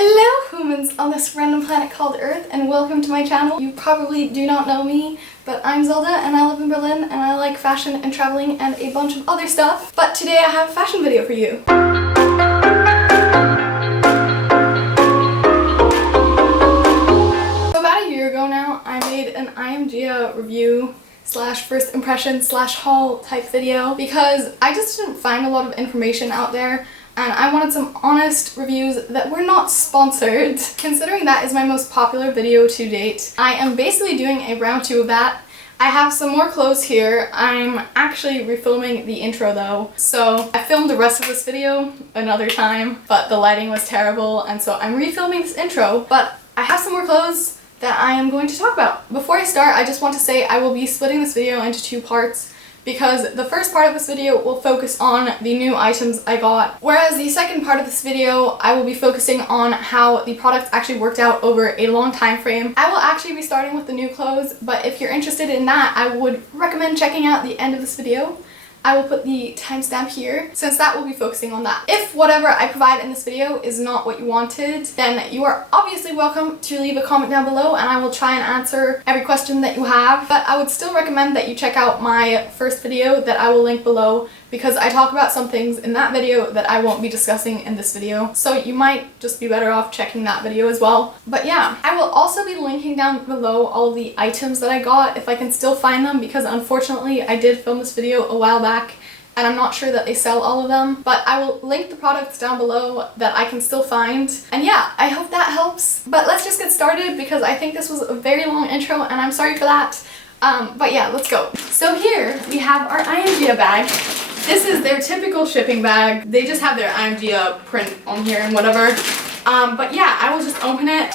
Hello humans on this random planet called Earth, and welcome to my channel. You probably do not know me, but I'm Zelda and I live in Berlin and I like fashion and traveling and a bunch of other stuff. But today I have a fashion video for you. So about a year ago now, I made an I Am Gia review slash first impression slash haul type video because I just didn't find a lot of information out there. And I wanted some honest reviews that were not sponsored. Considering that is my most popular video to date, I am basically doing a round 2 of that. I have some more clothes here. I'm actually refilming the intro though. So I filmed the rest of this video another time, but the lighting was terrible, and so I'm refilming this intro. But I have some more clothes that I am going to talk about. Before I start, I just want to say I will be splitting this video into 2 parts, because the first part of this video will focus on the new items I got, whereas the second part of this video I will be focusing on how the products actually worked out over a long time frame. I will actually be starting with the new clothes, but if you're interested in that, I would recommend checking out the end of this video. I will put the timestamp here, since that will be focusing on that. If whatever I provide in this video is not what you wanted, then you are obviously welcome to leave a comment down below and I will try and answer every question that you have. But I would still recommend that you check out my first video that I will link below, because I talk about some things in that video that I won't be discussing in this video. So you might just be better off checking that video as well. But yeah, I will also be linking down below all the items that I got if I can still find them, because unfortunately I did film this video a while back and I'm not sure that they sell all of them. But I will link the products down below that I can still find. And yeah, I hope that helps. But let's just get started, because I think this was a very long intro and I'm sorry for that. But yeah, let's go. So here we have our I Am Gia bag. This is their typical shipping bag. They just have their I Am Gia print on here and whatever. But yeah, I will just open it.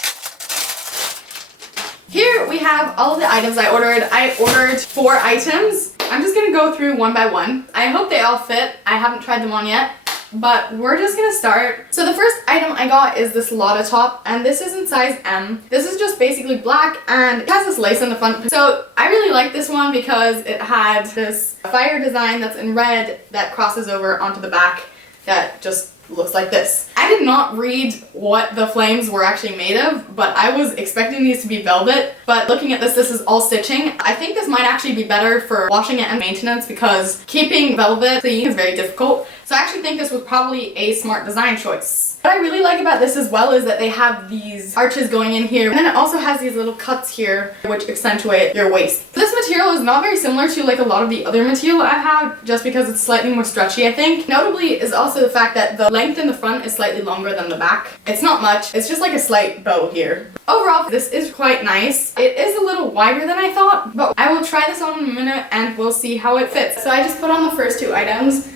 Here we have all of the items I ordered. I ordered 4 items. I'm just gonna go through one by one. I hope they all fit. I haven't tried them on yet, but we're just gonna start. So the first item I got is this Lotta top, and this is in size M. This is just basically black and it has this lace in the front. So I really like this one because it had this fire design that's in red that crosses over onto the back that just looks like this. I did not read what the flames were actually made of, but I was expecting these to be velvet. But looking at this is all stitching. I think this might actually be better for washing it and maintenance, because keeping velvet clean is very difficult. So I actually think this was probably a smart design choice. What I really like about this as well is that they have these arches going in here, and then it also has these little cuts here which accentuate your waist. This material is not very similar to like a lot of the other material I've had, just because it's slightly more stretchy, I think. Notably is also the fact that the length in the front is slightly longer than the back. It's not much, it's just like a slight bow here. Overall, this is quite nice. It is a little wider than I thought, but I will try this on in a minute and we'll see how it fits. So I just put on the first 2 items.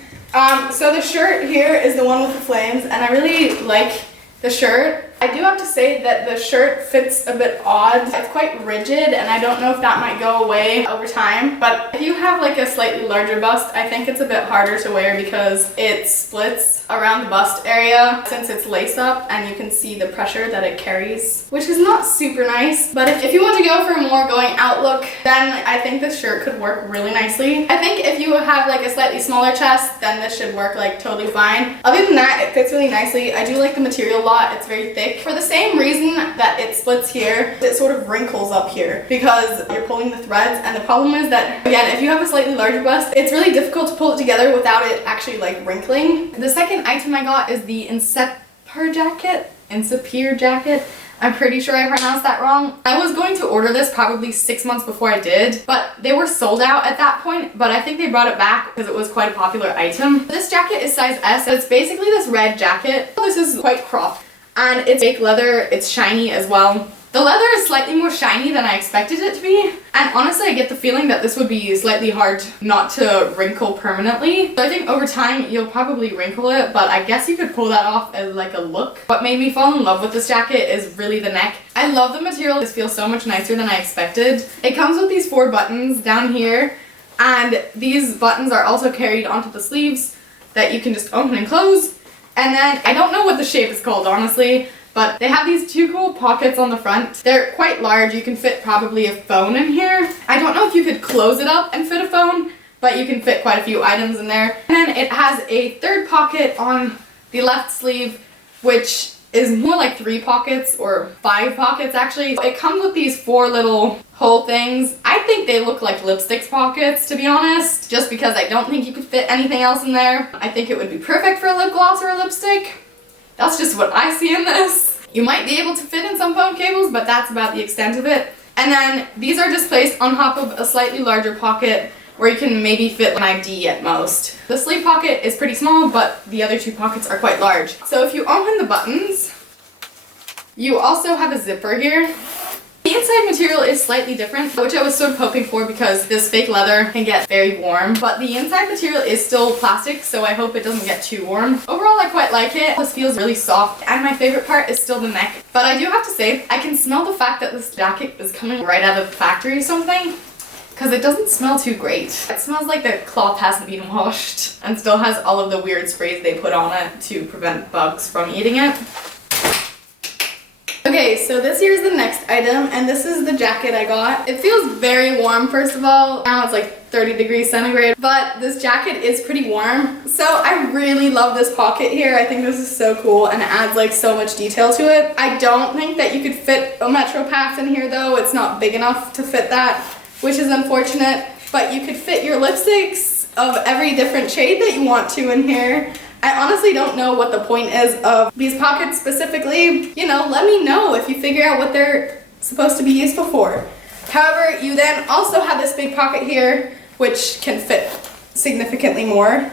So the shirt here is the one with the flames, and I really like the shirt. I do have to say that the shirt fits a bit odd. It's quite rigid, and I don't know if that might go away over time. But if you have like a slightly larger bust, I think it's a bit harder to wear because it splits around the bust area since it's lace up, and you can see the pressure that it carries, which is not super nice. But if you want to go for a more going out look, then I think this shirt could work really nicely. I think if you have like a slightly smaller chest, then this should work like totally fine. Other than that, it fits really nicely. I do like the material a lot. It's very thick. For the same reason that it splits here, it sort of wrinkles up here because you're pulling the threads, and the problem is that, again, if you have a slightly larger bust, it's really difficult to pull it together without it actually like wrinkling. The second item I got is the Incepere Jacket. Incepere Jacket. I'm pretty sure I pronounced that wrong. I was going to order this probably 6 months before I did, but they were sold out at that point, but I think they brought it back because it was quite a popular item. This jacket is size S. It's basically this red jacket. This is quite cropped. And it's fake leather, it's shiny as well. The leather is slightly more shiny than I expected it to be. And honestly, I get the feeling that this would be slightly hard not to wrinkle permanently. So I think over time, you'll probably wrinkle it, but I guess you could pull that off as like a look. What made me fall in love with this jacket is really the neck. I love the material. This feels so much nicer than I expected. It comes with these 4 buttons down here, and these buttons are also carried onto the sleeves that you can just open and close. And then, I don't know what the shape is called, honestly, but they have these 2 cool pockets on the front. They're quite large. You can fit probably a phone in here. I don't know if you could close it up and fit a phone, but you can fit quite a few items in there. And then it has a 3rd pocket on the left sleeve, which is more like 3 pockets or 5 pockets actually. It comes with these 4 little hole things. I think they look like lipstick pockets, to be honest, just because I don't think you could fit anything else in there. I think it would be perfect for a lip gloss or a lipstick. That's just what I see in this. You might be able to fit in some phone cables, but that's about the extent of it. And then these are just placed on top of a slightly larger pocket where you can maybe fit an ID at most. The sleeve pocket is pretty small, but the other 2 pockets are quite large. So if you open the buttons, you also have a zipper here. The inside material is slightly different, which I was sort of hoping for because this fake leather can get very warm, but the inside material is still plastic, so I hope it doesn't get too warm. Overall, I quite like it. This feels really soft, and my favorite part is still the neck. But I do have to say, I can smell the fact that this jacket is coming right out of the factory or something, because it doesn't smell too great. It smells like the cloth hasn't been washed and still has all of the weird sprays they put on it to prevent bugs from eating it. Okay, so this here is the next item, and this is the jacket I got. It feels very warm, first of all. Now it's like 30 degrees centigrade, but this jacket is pretty warm. So I really love this pocket here. I think this is so cool, and it adds like so much detail to it. I don't think that you could fit a Metro Pass in here though. It's not big enough to fit that, which is unfortunate, but you could fit your lipsticks of every different shade that you want to in here. I honestly don't know what the point is of these pockets specifically. You know, let me know if you figure out what they're supposed to be useful for. However, you then also have this big pocket here, which can fit significantly more.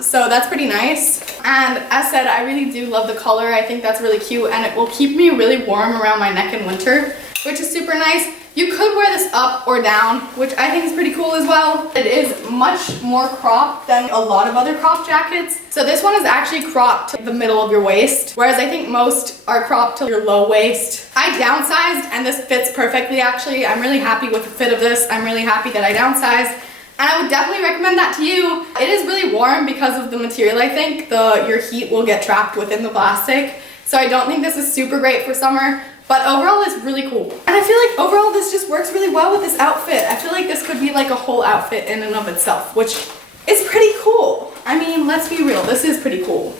So that's pretty nice. And as said, I really do love the color. I think that's really cute, and it will keep me really warm around my neck in winter, which is super nice. You could wear this up or down, which I think is pretty cool as well. It is much more cropped than a lot of other crop jackets. So this one is actually cropped to the middle of your waist, whereas I think most are cropped to your low waist. I downsized, and this fits perfectly actually. I'm really happy with the fit of this. I'm really happy that I downsized. And I would definitely recommend that to you. It is really warm because of the material, I think. Your heat will get trapped within the plastic. So I don't think this is super great for summer. But overall, it's really cool. And I feel like overall, this just works really well with this outfit. I feel like this could be like a whole outfit in and of itself, which is pretty cool. I mean, let's be real, this is pretty cool.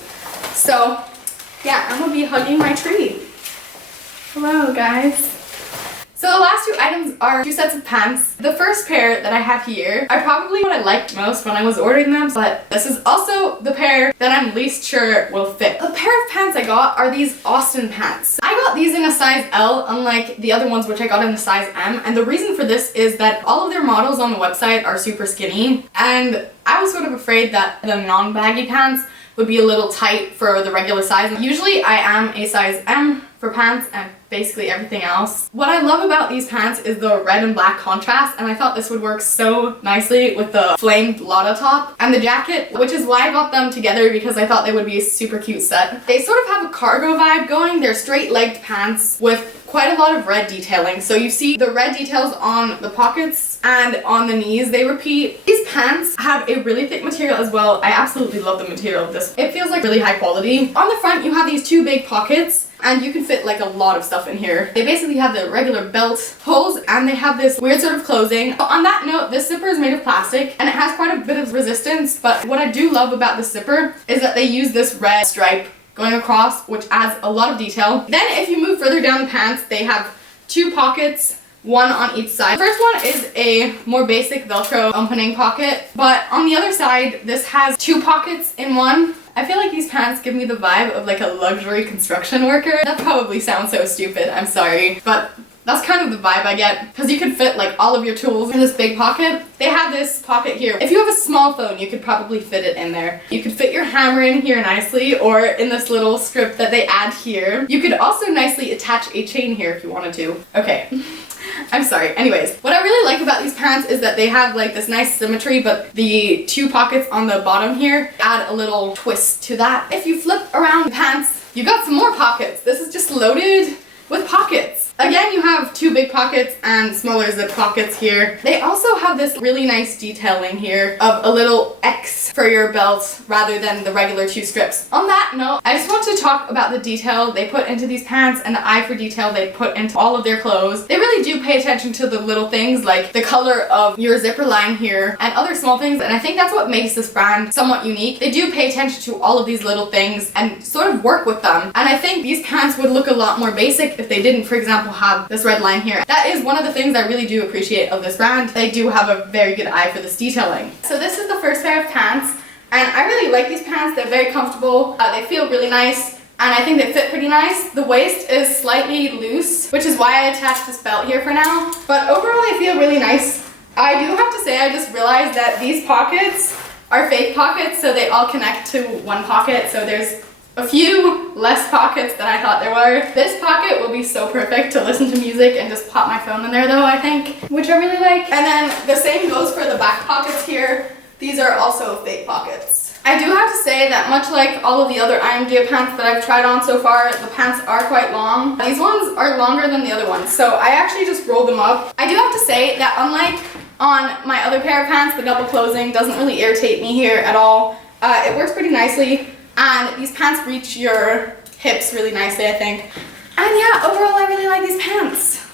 So, yeah, I'm gonna be hugging my tree. Hello, guys. So the last 2 items are 2 sets of pants. The first pair that I have here are probably what I liked most when I was ordering them, but this is also the pair that I'm least sure will fit. The pair of pants I got are these Austin pants. I got these in a size L, unlike the other ones which I got in a size M, and the reason for this is that all of their models on the website are super skinny, and I was sort of afraid that the non-baggy pants would be a little tight for the regular size. Usually I am a size M for pants and basically everything else. What I love about these pants is the red and black contrast, and I thought this would work so nicely with the flamed Lotta top and the jacket, which is why I got them together, because I thought they would be a super cute set. They sort of have a cargo vibe going. They're straight-legged pants with quite a lot of red detailing. So you see the red details on the pockets and on the knees, they repeat. These pants have a really thick material as well. I absolutely love the material of this. It feels like really high quality. On the front, you have these 2 big pockets, and you can fit like a lot of stuff in here. They basically have the regular belt holes, and they have this weird sort of closing. But on that note, this zipper is made of plastic, and it has quite a bit of resistance, but what I do love about this zipper is that they use this red stripe going across, which adds a lot of detail. Then if you move further down the pants, they have 2 pockets, 1 on each side. The first one is a more basic Velcro opening pocket, but on the other side, this has 2 pockets in one. I feel like these pants give me the vibe of like a luxury construction worker. That probably sounds so stupid, I'm sorry, but that's kind of the vibe I get, because you can fit like all of your tools in this big pocket. They have this pocket here. If you have a small phone, you could probably fit it in there. You could fit your hammer in here nicely, or in this little strip that they add here. You could also nicely attach a chain here if you wanted to. Okay. I'm sorry. Anyways, what I really like about these pants is that they have like this nice symmetry, but the 2 pockets on the bottom here add a little twist to that. If you flip around the pants, you got some more pockets. This is just loaded with pockets. Again, you have two big pockets and smaller zip pockets here. They also have this really nice detailing here of a little X for your belt rather than the regular two strips. On that note, I just want to talk about the detail they put into these pants and the eye for detail they put into all of their clothes. They really do pay attention to the little things like the color of your zipper line here and other small things, and I think that's what makes this brand somewhat unique. They do pay attention to all of these little things and sort of work with them, and I think these pants would look a lot more basic if they didn't, for example, have this red line here. That is one of the things I really do appreciate of this brand. They do have a very good eye for this detailing. So this is the first pair of pants, and I really like these pants. They're very comfortable. They feel really nice, and I think they fit pretty nice. The waist is slightly loose, which is why I attached this belt here for now, but overall they feel really nice. I do have to say, I just realized that these pockets are fake pockets, so they all connect to one pocket, so there's a few less pockets than I thought there were. This pocket will be so perfect to listen to music and just pop my phone in there though, I think, which I really like. And then the same goes for the back pockets here. These are also fake pockets. I do have to say that much like all of the other I Am Gia pants that I've tried on so far, the pants are quite long. These ones are longer than the other ones, so I actually just rolled them up. I do have to say that unlike on my other pair of pants, the double closing doesn't really irritate me here at all. It works pretty nicely. And these pants reach your hips really nicely, I think. And yeah, overall I really like these pants.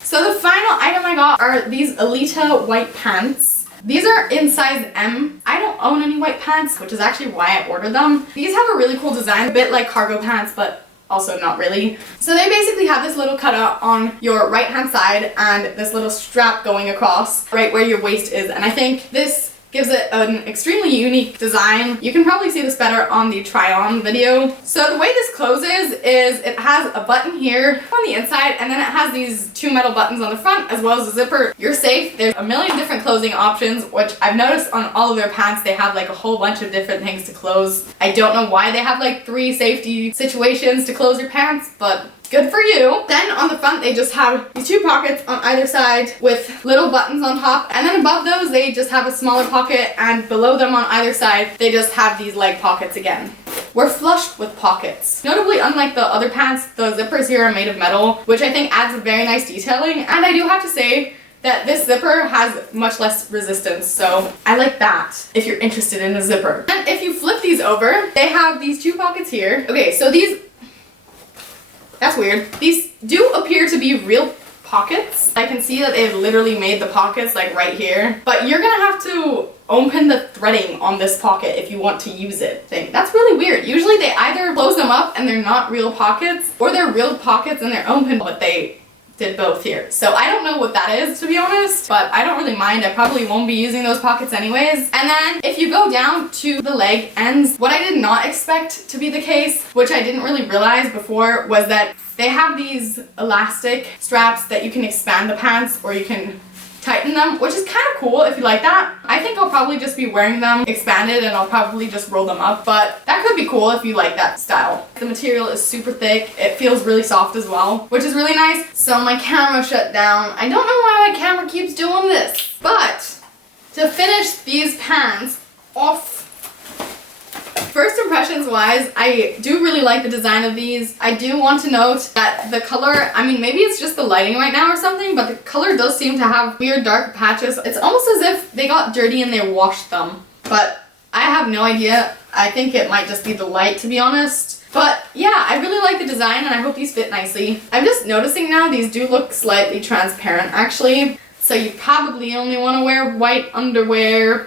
So the final item I got are these Alita white pants. These are in size M. I don't own any white pants, which is actually why I ordered them. These have a really cool design, a bit like cargo pants, but also not really. So they basically have this little cutout on your right hand side and this little strap going across right where your waist is, and I think this gives it an extremely unique design. You can probably see this better on the try on video. So the way this closes is it has a button here on the inside, and then it has these two metal buttons on the front as well as a zipper. You're safe. There's a million different closing options, which I've noticed on all of their pants they have like a whole bunch of different things to close. I don't know why they have like 3 safety situations to close your pants, but good for you. Then on the front they just have these 2 pockets on either side with little buttons on top, and then above those they just have a smaller pocket, and below them on either side they just have these leg pockets again. We're flushed with pockets. Notably, unlike the other pants, the zippers here are made of metal, which I think adds a very nice detailing, and I do have to say that this zipper has much less resistance, so I like that if you're interested in a zipper. And if you flip these over, they have these 2 pockets here. Okay, so that's weird. These do appear to be real pockets. I can see that they've literally made the pockets like right here, but you're gonna have to open the threading on this pocket if you want to use it. That's really weird. Usually they either close them up and they're not real pockets, or they're real pockets and they're open, but they did both here. So I don't know what that is, to be honest, but I don't really mind. I probably won't be using those pockets anyways. And then if you go down to the leg ends, what I did not expect to be the case, which I didn't really realize before, was that they have these elastic straps that you can expand the pants or you can tighten them, which is kind of cool if you like that. I think I'll probably just be wearing them expanded and I'll probably just roll them up, but that could be cool if you like that style. The material is super thick. It feels really soft as well, which is really nice. So my camera shut down. I don't know why my camera keeps doing this, but to finish these pants off, first impressions wise, I do really like the design of these. I do want to note that the color, I mean maybe it's just the lighting right now or something, but the color does seem to have weird dark patches. It's almost as if they got dirty and they washed them, but I have no idea. I think it might just be the light, to be honest. But yeah, I really like the design and I hope these fit nicely. I'm just noticing now these do look slightly transparent actually, so you probably only want to wear white underwear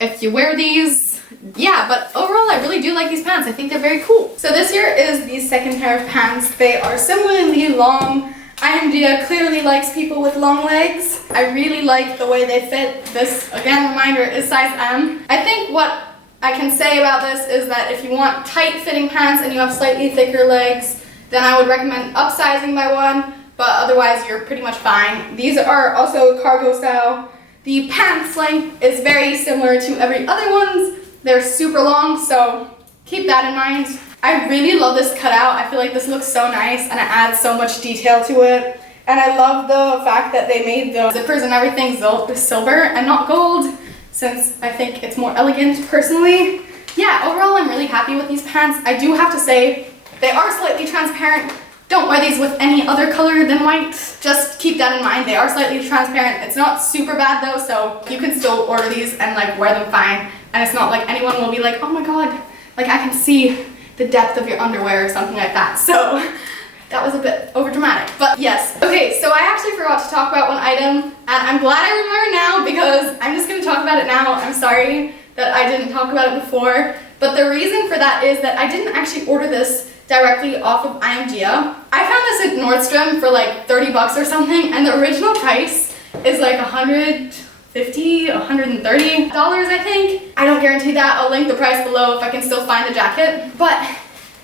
if you wear these. Yeah, but overall I really do like these pants. I think they're very cool. So this here is the second pair of pants. They are similarly long. I Am Gia clearly likes people with long legs. I really like the way they fit. This, again, reminder, is size M. I think what I can say about this is that if you want tight fitting pants and you have slightly thicker legs, then I would recommend upsizing by 1, but otherwise you're pretty much fine. These are also cargo style. The pants length is very similar to every other ones. They're super long, so keep that in mind. I really love this cutout. I feel like this looks so nice and it adds so much detail to it. And I love the fact that they made the zippers and everything silver and not gold, since I think it's more elegant personally. Yeah, overall I'm really happy with these pants. I do have to say they are slightly transparent, Don't wear these with any other color than white. Just keep that in mind. They are slightly transparent. It's not super bad though, so you can still order these and like wear them fine. And it's not like anyone will be like, oh my god, like I can see the depth of your underwear or something like that. So that was a bit over dramatic, but yes. Okay, so I actually forgot to talk about one item, and I'm glad I remember now because I'm just gonna talk about it now. I'm sorry that I didn't talk about it before, but the reason for that is that I didn't actually order this directly off of I Am Gia. I found this at Nordstrom for like 30 bucks or something, and the original price is like $150, $130, I think. I don't guarantee that. I'll link the price below if I can still find the jacket, but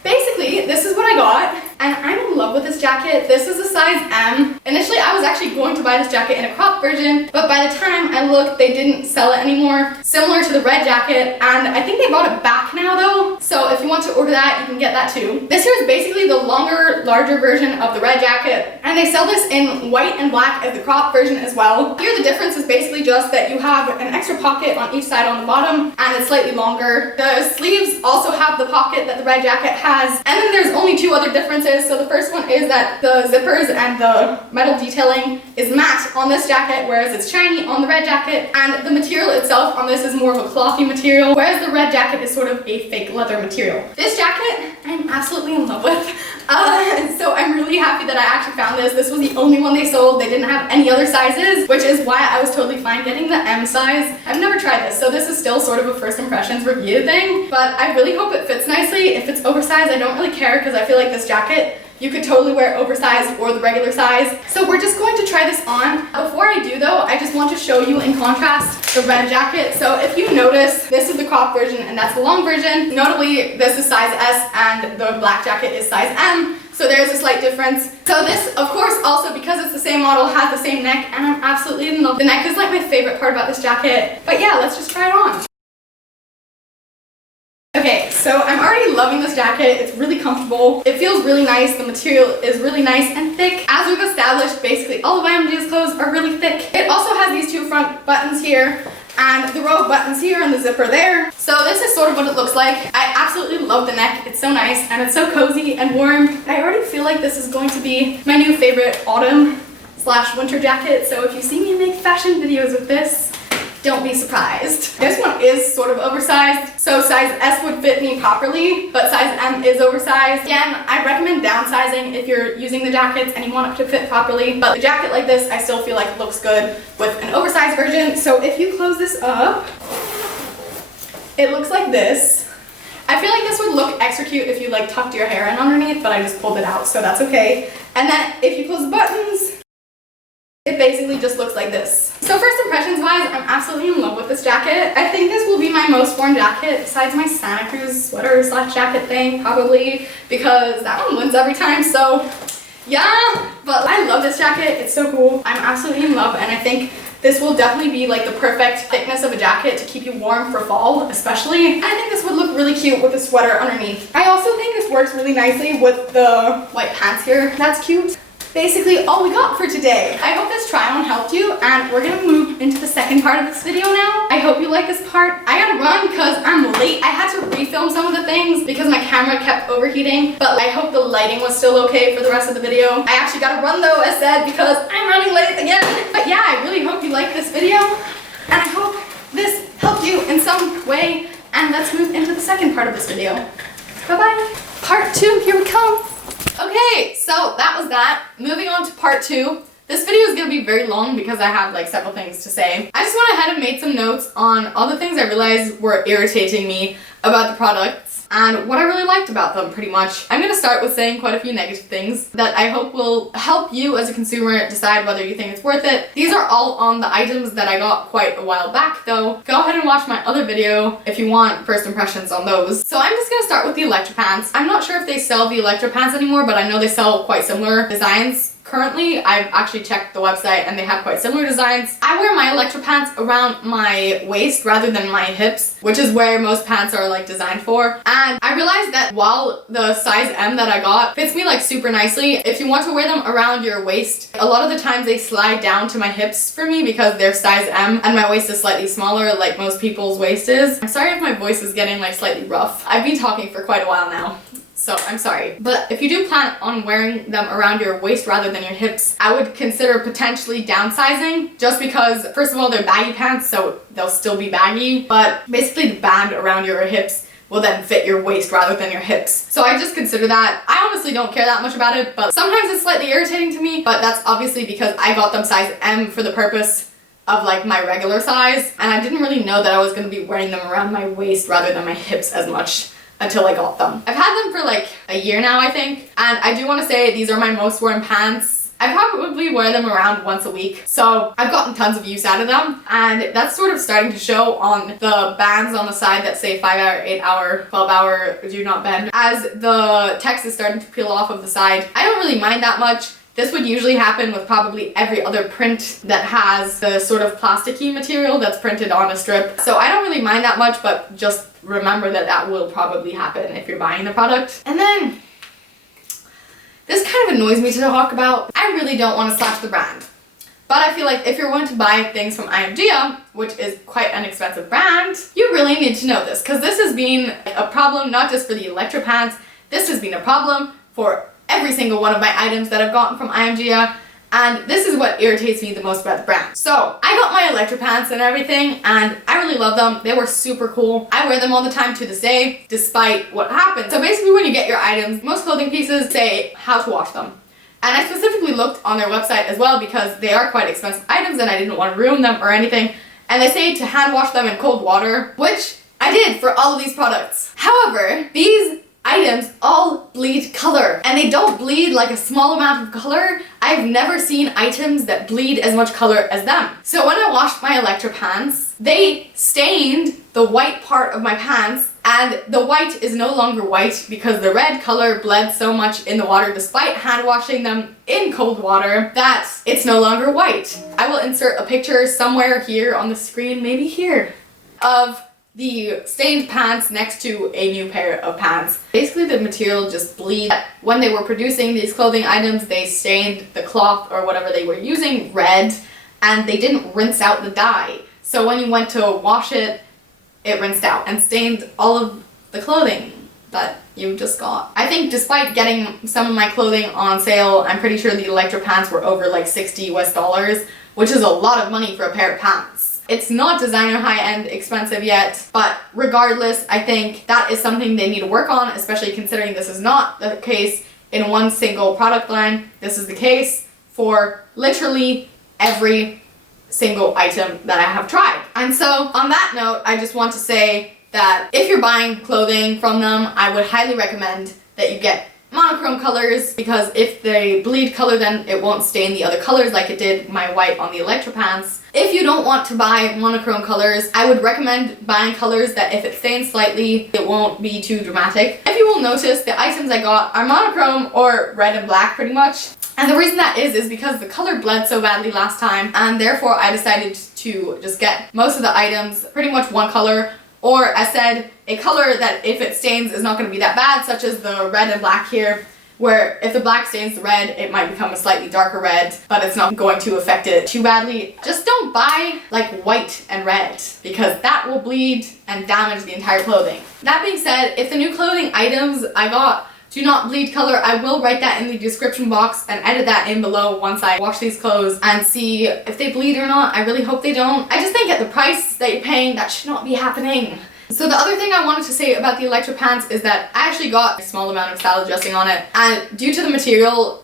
basically, this is what I got, and I'm in love with this jacket. This is a size M. Initially, I was actually going to buy this jacket in a crop version, but by the time I looked, they didn't sell it anymore. Similar to the red jacket, and I think they brought it back now though, so if you want to order that, you can get that too. This here is basically the longer, larger version of the red jacket, and they sell this in white and black as the crop version as well. Here, the difference is basically just that you have an extra pocket on each side on the bottom, and it's slightly longer. The sleeves also have the pocket that the red jacket has, and then there's only two other differences. So the first one is that the zippers and the metal detailing is matte on this jacket, whereas it's shiny on the red jacket, and the material itself on this is more of a clothy material, whereas the red jacket is sort of a fake leather material. This jacket, I'm absolutely in love with. So I'm really happy that I actually found this. This was the only one they sold. They didn't have any other sizes, which is why I was totally fine getting the M size. I've never tried this, so this is still sort of a first impressions review thing, but I really hope it fits nicely. If it's oversized, I don't really care because I feel like this jacket, you could totally wear oversized or the regular size. So we're just going to try this on. Before I do though, I just want to show you in contrast the red jacket. So if you notice, this is the crop version and that's the long version. Notably, this is size S and the black jacket is size M. So there's a slight difference. So this, of course, also because it's the same model, has the same neck, and I'm absolutely in love. The neck is like my favorite part about this jacket. But yeah, let's just try it on. Okay, so I'm already loving this jacket. It's really comfortable. It feels really nice. The material is really nice and thick. As we've established, basically all of I Am Gia's clothes are really thick. It also has these two front buttons here and the row of buttons here and the zipper there. So this is sort of what it looks like. I absolutely love the neck. It's so nice and it's so cozy and warm. I already feel like this is going to be my new favorite autumn/winter jacket. So if you see me make fashion videos with this, don't be surprised. This one is sort of oversized, so size S would fit me properly, but size M is oversized. Again, I recommend downsizing if you're using the jackets and you want it to fit properly, but a jacket like this, I still feel like looks good with an oversized version. So if you close this up, it looks like this. I feel like this would look extra cute if you like tucked your hair in underneath, but I just pulled it out, so that's okay. And then if you close the buttons, it basically just looks like this. So first impressions wise, I'm absolutely in love with this jacket. I think this will be my most worn jacket besides my Santa Cruz sweater / jacket thing, probably, because that one wins every time. So yeah, but I love this jacket. It's so cool. I'm absolutely in love, and I think this will definitely be like the perfect thickness of a jacket to keep you warm for fall, especially. And I think this would look really cute with a sweater underneath. I also think this works really nicely with the white pants here. That's cute. Basically all we got for today. I hope this try on helped you, and we're gonna move into the second part of this video now. I hope you like this part. I gotta run because I'm late. I had to refilm some of the things because my camera kept overheating, but I hope the lighting was still okay for the rest of the video. I actually gotta run though, as said, because I'm running late again. But yeah, I really hope you liked this video, and I hope this helped you in some way, and let's move into the second part of this video. Bye-bye. Part 2, here we come. Okay, so that was that. Moving on to part 2. This video is going to be very long because I have like several things to say. I just went ahead and made some notes on all the things I realized were irritating me about the products and what I really liked about them, pretty much. I'm going to start with saying quite a few negative things that I hope will help you as a consumer decide whether you think it's worth it. These are all on the items that I got quite a while back though. Go ahead and watch my other video if you want first impressions on those. So I'm just going to start with the Electra pants. I'm not sure if they sell the Electra pants anymore, but I know they sell quite similar designs. Currently, I've actually checked the website and they have quite similar designs. I wear my Electra pants around my waist rather than my hips, which is where most pants are like designed for. And I realized that while the size M that I got fits me like super nicely, if you want to wear them around your waist, a lot of the times they slide down to my hips for me because they're size M and my waist is slightly smaller like most people's waist is. I'm sorry if my voice is getting like slightly rough. I've been talking for quite a while now. So I'm sorry. But if you do plan on wearing them around your waist rather than your hips, I would consider potentially downsizing, just because first of all they're baggy pants, so they'll still be baggy, but basically the band around your hips will then fit your waist rather than your hips. So I just consider that. I honestly don't care that much about it, but sometimes it's slightly irritating to me, but that's obviously because I got them size M for the purpose of like my regular size, and I didn't really know that I was going to be wearing them around my waist rather than my hips as much until I got them. I've had them for like a year now, I think, and I do want to say these are my most worn pants. I probably wear them around once a week, so I've gotten tons of use out of them, and that's sort of starting to show on the bands on the side that say 5 hour, 8 hour, 12 hour do not bend. As the text is starting to peel off of the side, I don't really mind that much. This would usually happen with probably every other print that has the sort of plasticky material that's printed on a strip. So I don't really mind that much, but just remember that that will probably happen if you're buying the product. And then, this kind of annoys me to talk about. I really don't want to slash the brand. But I feel like if you're going to buy things from I Am Gia, which is quite an expensive brand, you really need to know this, because this has been a problem not just for the Electra pants, this has been a problem for every single one of my items that I've gotten from I Am Gia, and this is what irritates me the most about the brand. So I got my Electra pants and everything, and I really love them. They were super cool. I wear them all the time to this day, despite what happened. So basically when you get your items, most clothing pieces say how to wash them. And I specifically looked on their website as well because they are quite expensive items and I didn't want to ruin them or anything. And they say to hand wash them in cold water, which I did for all of these products. However, these items all bleed color, and they don't bleed like a small amount of color. I've never seen items that bleed as much color as them. So when I washed my Electra pants, they stained the white part of my pants, and the white is no longer white because the red color bled so much in the water despite hand washing them in cold water that it's no longer white. I will insert a picture somewhere here on the screen, maybe here, of the stained pants next to a new pair of pants. Basically the material just bleeds. When they were producing these clothing items, they stained the cloth or whatever they were using red, and they didn't rinse out the dye. So when you went to wash it, it rinsed out and stained all of the clothing that you just got. I think despite getting some of my clothing on sale, I'm pretty sure the Electra pants were over like $60 US, which is a lot of money for a pair of pants. It's not designer high-end expensive yet, but regardless, I think that is something they need to work on, especially considering this is not the case in one single product line. This is the case for literally every single item that I have tried. And so on that note, I just want to say that if you're buying clothing from them, I would highly recommend that you get monochrome colors, because if they bleed color then it won't stain the other colors like it did my white on the Electra pants. If you don't want to buy monochrome colors, I would recommend buying colors that if it stains slightly, it won't be too dramatic. If you will notice, the items I got are monochrome or red and black pretty much. And the reason that is because the color bled so badly last time, and therefore I decided to just get most of the items pretty much one color, or as said, a color that if it stains is not going to be that bad, such as the red and black here, where if the black stains the red, it might become a slightly darker red, but it's not going to affect it too badly. Just don't buy like white and red, because that will bleed and damage the entire clothing. That being said, if the new clothing items I got do not bleed color, I will write that in the description box and edit that in below once I wash these clothes and see if they bleed or not. I really hope they don't. I just think at the price that you're paying, that should not be happening. So the other thing I wanted to say about the Electra pants is that I actually got a small amount of salad dressing on it, and due to the material,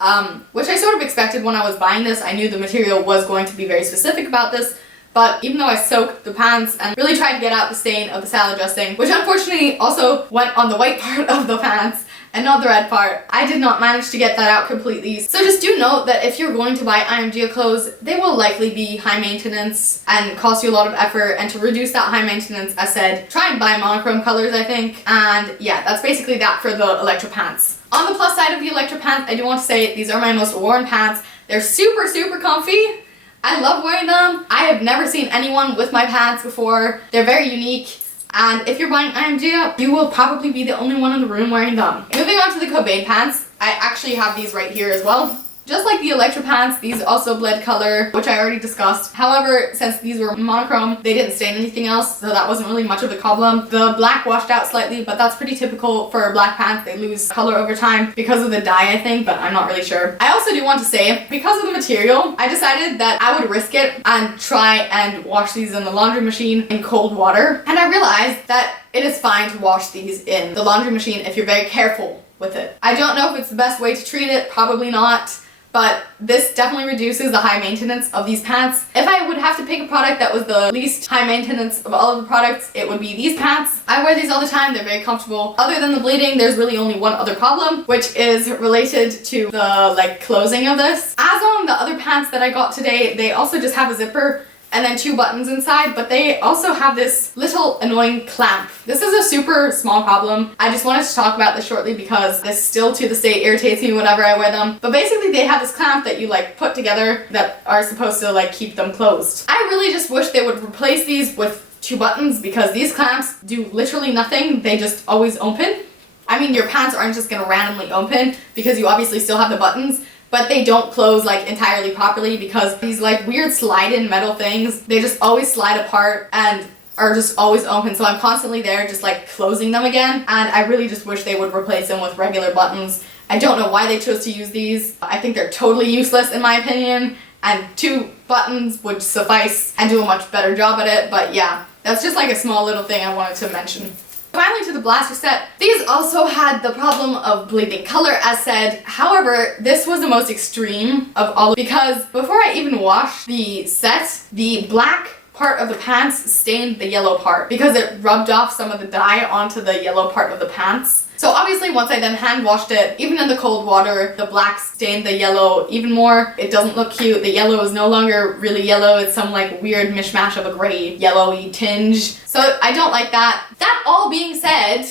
which I sort of expected when I was buying this, I knew the material was going to be very specific about this, but even though I soaked the pants and really tried to get out the stain of the salad dressing, which unfortunately also went on the white part of the pants and not the red part, I did not manage to get that out completely. So just do note that if you're going to buy I Am Gia clothes, they will likely be high maintenance and cost you a lot of effort, and to reduce that high maintenance, as said, try and buy monochrome colors, I think. And yeah, that's basically that for the Electra pants. On the plus side of the Electra pants, I do want to say these are my most worn pants. They're super, super comfy. I love wearing them. I have never seen anyone with my pants before. They're very unique. And if you're buying I Am Gia, you will probably be the only one in the room wearing them. Moving on to the Cobain pants, I actually have these right here as well. Just like the Electra pants, these also bled color, which I already discussed. However, since these were monochrome, they didn't stain anything else, so that wasn't really much of a problem. The black washed out slightly, but that's pretty typical for black pants. They lose color over time because of the dye, I think, but I'm not really sure. I also do want to say, because of the material, I decided that I would risk it and try and wash these in the laundry machine in cold water. And I realized that it is fine to wash these in the laundry machine if you're very careful with it. I don't know if it's the best way to treat it, probably not. But this definitely reduces the high maintenance of these pants. If I would have to pick a product that was the least high maintenance of all of the products, it would be these pants. I wear these all the time, they're very comfortable. Other than the bleeding, there's really only one other problem, which is related to the closing of this. As on the other pants that I got today, they also just have a zipper and then 2 buttons inside, but they also have this little annoying clamp. This is a super small problem. I just wanted to talk about this shortly because this still to this day irritates me whenever I wear them. But basically they have this clamp that you put together that are supposed to keep them closed. I really just wish they would replace these with 2 buttons because these clamps do literally nothing. They just always open. I mean, your pants aren't just gonna randomly open because you obviously still have the buttons, but they don't close entirely properly because these weird slide-in metal things, they just always slide apart and are just always open. So I'm constantly there just closing them again, and I really just wish they would replace them with regular buttons. I don't know why they chose to use these. I think they're totally useless in my opinion, and 2 buttons would suffice and do a much better job at it. But yeah, that's just a small little thing I wanted to mention. Finally, to the blaster set. These also had the problem of bleeding color, as said. However, this was the most extreme of all because before I even washed the set, the black part of the pants stained the yellow part because it rubbed off some of the dye onto the yellow part of the pants. So obviously once I then hand washed it, even in the cold water, the black stained the yellow even more. It doesn't look cute. The yellow is no longer really yellow. It's some weird mishmash of a gray yellowy tinge. So I don't like that. That all being said,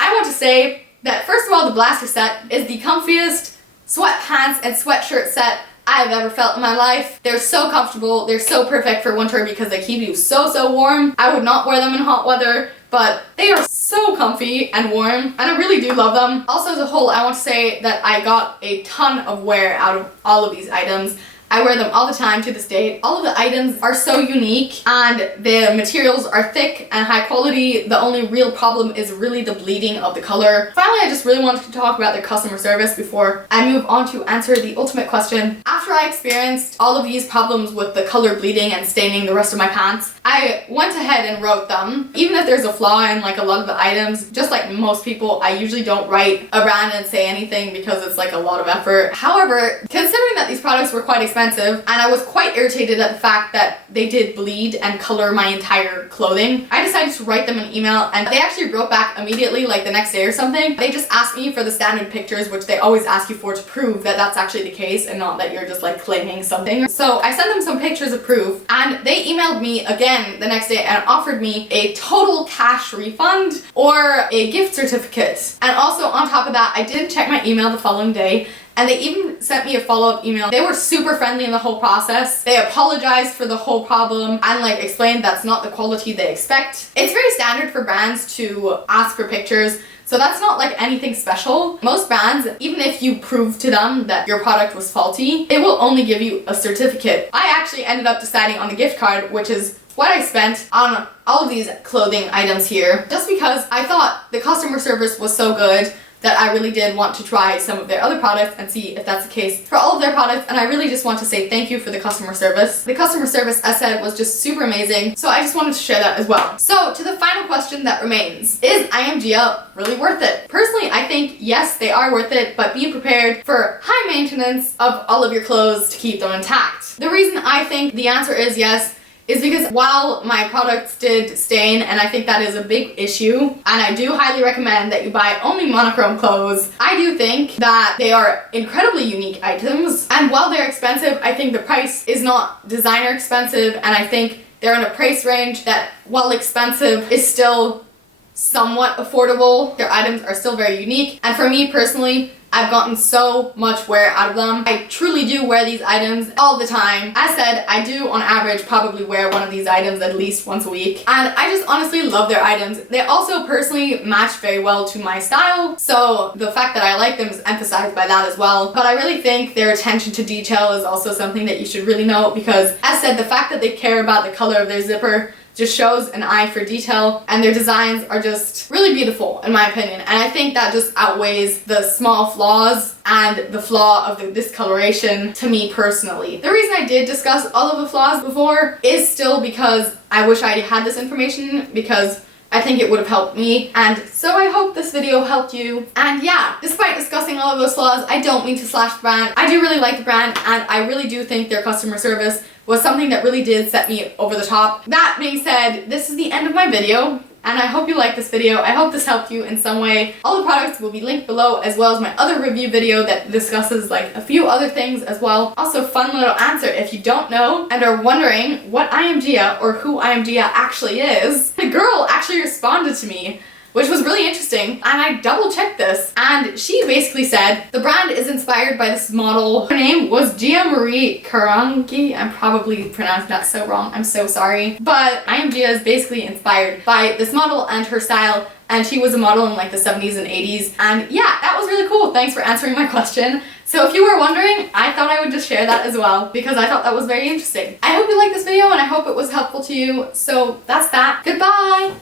I want to say that first of all, the blaster set is the comfiest sweatpants and sweatshirt set I've ever felt in my life. They're so comfortable. They're so perfect for winter because they keep you so warm. I would not wear them in hot weather, but they are so comfy and warm, and I really do love them. Also, as a whole, I want to say that I got a ton of wear out of all of these items. I wear them all the time to this day. All of the items are so unique and the materials are thick and high quality. The only real problem is really the bleeding of the color. Finally, I just really wanted to talk about their customer service before I move on to answer the ultimate question. After I experienced all of these problems with the color bleeding and staining the rest of my pants, I went ahead and wrote them. Even if there's a flaw in a lot of the items, just like most people, I usually don't write a brand and say anything because it's a lot of effort. However, considering that these products were quite expensive and I was quite irritated at the fact that they did bleed and color my entire clothing, I decided to write them an email, and they actually wrote back immediately, the next day or something. They just asked me for the standard pictures, which they always ask you for to prove that that's actually the case and not that you're just claiming something. So I sent them some pictures of proof, and they emailed me again the next day and offered me a total cash refund or a gift certificate. And also on top of that, I did check my email the following day, and they even sent me a follow-up email. They were super friendly in the whole process. They apologized for the whole problem and explained that's not the quality they expect. It's very standard for brands to ask for pictures, so that's not anything special. Most brands, even if you prove to them that your product was faulty, it will only give you a certificate. I actually ended up deciding on a gift card, which is what I spent on all of these clothing items here, just because I thought the customer service was so good that I really did want to try some of their other products and see if that's the case for all of their products, and I really just want to say thank you for the customer service. The customer service, as said, was just super amazing, so I just wanted to share that as well. So to the final question that remains, is I Am Gia really worth it? Personally, I think yes, they are worth it, but be prepared for high maintenance of all of your clothes to keep them intact. The reason I think the answer is yes is because while my products did stain, and I think that is a big issue, and I do highly recommend that you buy only monochrome clothes, I do think that they are incredibly unique items, and while they're expensive, I think the price is not designer expensive, and I think they're in a price range that, while expensive, is still somewhat affordable. Their items are still very unique, and for me personally, I've gotten so much wear out of them. I truly do wear these items all the time. As said, I do on average probably wear one of these items at least once a week. And I just honestly love their items. They also personally match very well to my style, so the fact that I like them is emphasized by that as well. But I really think their attention to detail is also something that you should really know, because as said, the fact that they care about the color of their zipper just shows an eye for detail, and their designs are just really beautiful in my opinion. And I think that just outweighs the small flaws and the flaw of the discoloration to me personally. The reason I did discuss all of the flaws before is still because I wish I had this information, because I think it would have helped me, and so I hope this video helped you. And yeah, despite discussing all of those flaws, I don't mean to slash the brand. I do really like the brand, and I really do think their customer service was something that really did set me over the top. That being said, this is the end of my video, and I hope you liked this video. I hope this helped you in some way. All the products will be linked below, as well as my other review video that discusses like a few other things as well. Also, fun little answer: if you don't know and are wondering what I Am Gia or who I Am Gia actually is, the girl actually responded to me, which was really interesting, and I double checked this, and she basically said the brand is inspired by this model. Her name was Gia Marie Karangi. I'm probably pronouncing that so wrong, I'm so sorry. But I Am Gia is basically inspired by this model and her style, and she was a model in like the 70s and 80s. And yeah, that was really cool. Thanks for answering my question. So if you were wondering, I thought I would just share that as well, because I thought that was very interesting. I hope you liked this video, and I hope it was helpful to you. So that's that. Goodbye!